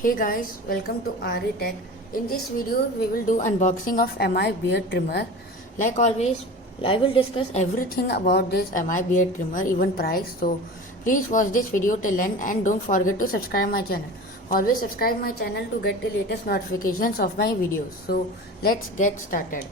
Hey guys, welcome to RE Tech. In this video, we will do unboxing of MI beard trimmer. Like always, I will discuss everything about this MI beard trimmer, even price. So please watch this video till end and don't forget to subscribe my channel. Always subscribe my channel to get the latest notifications of my videos. So let's get started.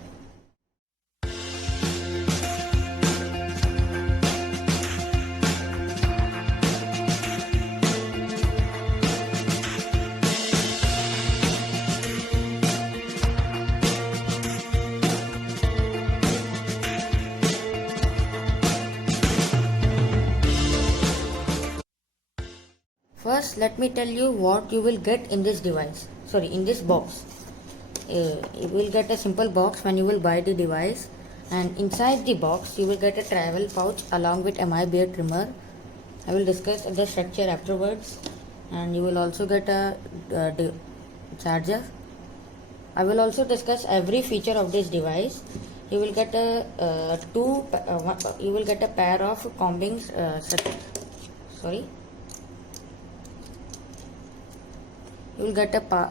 First, let me tell you what you will get in this device. In this box. You will get a simple box when you will buy the device, and inside the box you will get a travel pouch along with MI beard trimmer. I will discuss the structure afterwards, and you will also get a charger. I will also discuss every feature of this device. You will get you will get a pair of combing you will get a pair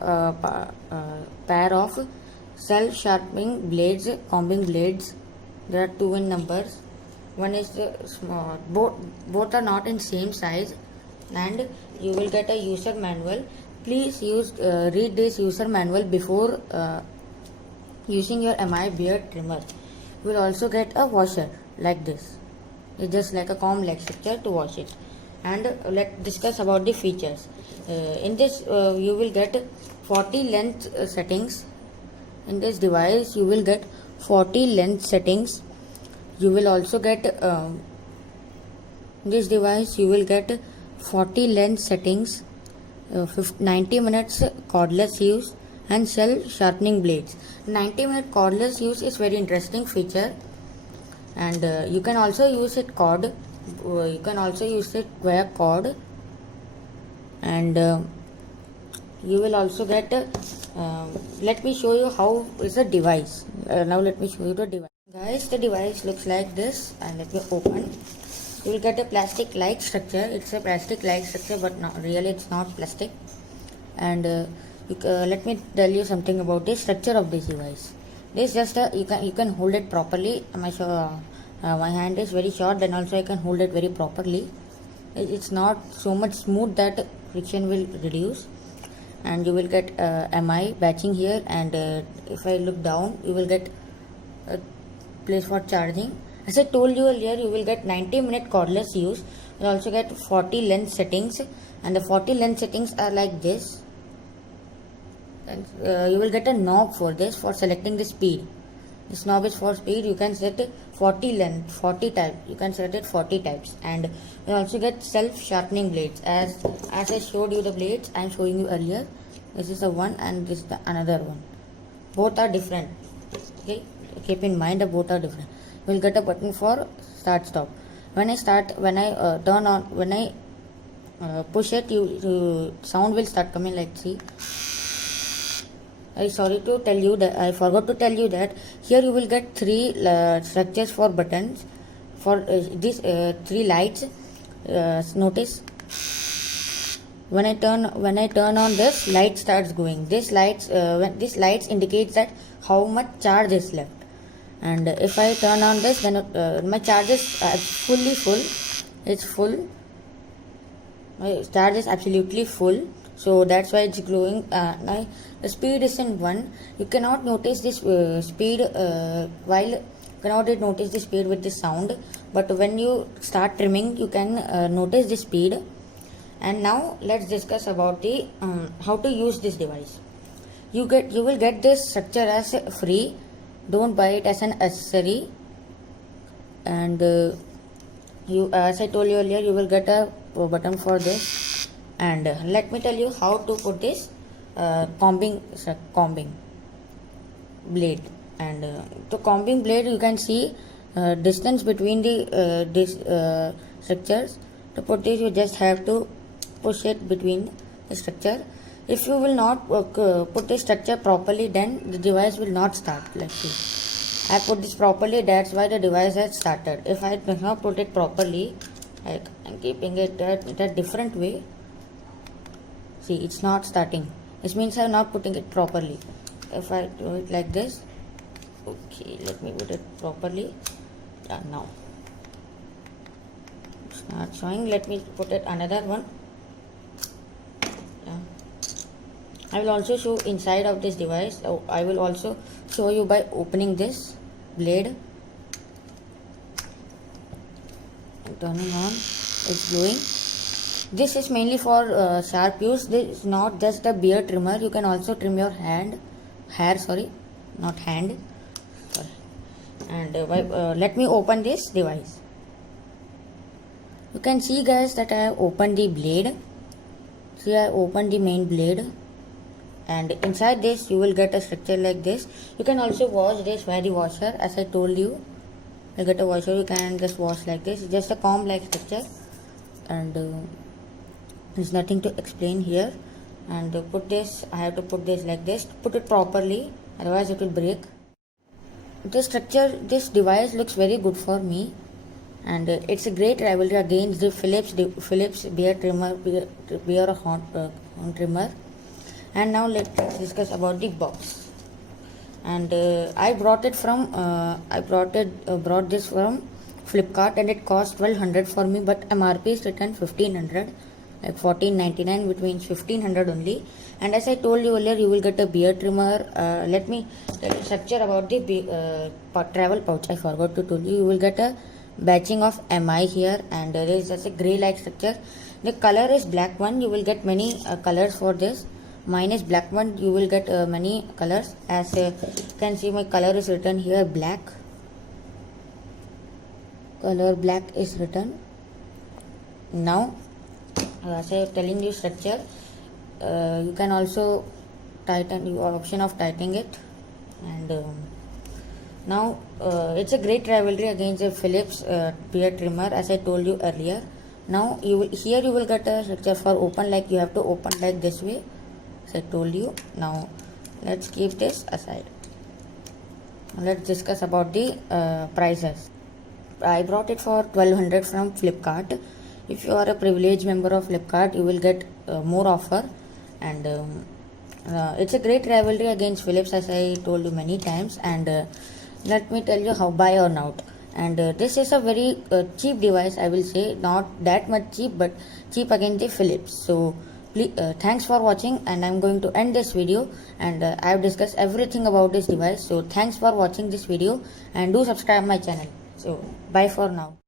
of self-sharpening blades, combing blades. There are two in numbers. One is small. Both are not in same size, and you will get a user manual. Please read this user manual before using your MI beard trimmer. You will also get a washer like this. It's just like a comb like structure to wash it. And let's discuss about the features. In this you will get 40 length settings. In this device you will get 40 length settings. You will also get in this device you will get 40 length settings, 90 minutes cordless use, and self sharpening blades. 90-minute cordless use is very interesting feature, and you can also use it via cord, and you will also get let me show you how is the device. Now let me show you the device. Guys, the device looks like this, and let me open. You will get a plastic like structure. It's a plastic like structure, but not really, it's not plastic. And let me tell you something about the structure of this device. This just you can hold it properly. My hand is very short, then also I can hold it very properly. It's not so much smooth that friction will reduce, and you will get MI batching here, and if I look down you will get a place for charging. As I told you earlier, you will get 90-minute cordless use. You will also get 40 length settings, and the 40 length settings are like this, and you will get a knob for this for selecting the speed. This knob is for speed. You can set 40 length, 40 type. You can set it 40 types, and you also get self sharpening blades. As I showed you the blades, I am showing you earlier. This is the one, and this is the another one. Both are different. Okay, keep in mind that both are different. You will get a button for start stop. When I push it, sound will start coming like see. I forgot to tell you that here you will get three structures for buttons for these three lights. Notice when I turn on this, light starts going. This lights indicates that how much charge is left, and if I turn on this, then my charge is fully full. It's full. My charge is absolutely full, so that's why it's glowing. Now the speed is in 1. You cannot notice this speed notice the speed with the sound, but when you start trimming you can notice the speed. And now let's discuss about the how to use this device. You will get this structure as free. Don't buy it as an accessory. And as I told you earlier, you will get a button for this. And let me tell you how to put this combing blade. And the combing blade, you can see distance between the structures. To put this, you just have to push it between the structure. If you will not put the structure properly, then the device will not start. Let's see. I put this properly, that's why the device has started. If I do not put it properly, I'm keeping it in a different way. See, it's not starting. This means I'm not putting it properly. If I do it like this, okay, let me put it properly. Now it's not showing. Let me put it another one. I will also show inside of this device. I will also show you by opening this blade and turning on. It's glowing. This is mainly for sharp use. This is not just a beard trimmer. You can also trim your hair. Sorry, not hand. Sorry. And let me open this device. You can see, guys, that I have opened the blade. See, I opened the main blade. And inside this you will get a structure like this. You can also wash this by the washer, as I told you. You get a washer, you can just wash like this. It's just a comb like structure, and there's nothing to explain here. And put this, I have to put this like this. Put it properly, otherwise it will break. This structure, this device looks very good for me, and it's a great rivalry against the Philips beard trimmer, beard horn trimmer. And now let's discuss about the box. And I brought this from Flipkart, and it cost 1200 for me, but MRP is written 1500, like 1499, which means 1500 only. And as I told you earlier, you will get a beard trimmer. Let me tell you structure about the travel pouch. I forgot to tell you. You will get a batching of MI here, and there is just a grey like structure. The color is black one. You will get many colors for this. Mine is black one. You will get many colors. As you can see, my color is written here, black. Color black is written. Now, as I am telling you structure, you can also tighten your option of tightening it. And now it's a great rivalry against the Philips beard trimmer, as I told you earlier. Now you will get a structure for open, like you have to open like this way, as I told you. Now let's keep this aside. Let's discuss about the prices. I brought it for 1200 from Flipkart. If you are a privileged member of Flipkart, you will get more offer. And it's a great rivalry against Philips, as I told you many times. And let me tell you how buy or not. And this is a very cheap device, I will say. Not that much cheap, but cheap against the Philips. So please, thanks for watching, and I'm going to end this video. And I have discussed everything about this device. So thanks for watching this video, and do subscribe my channel. So bye for now.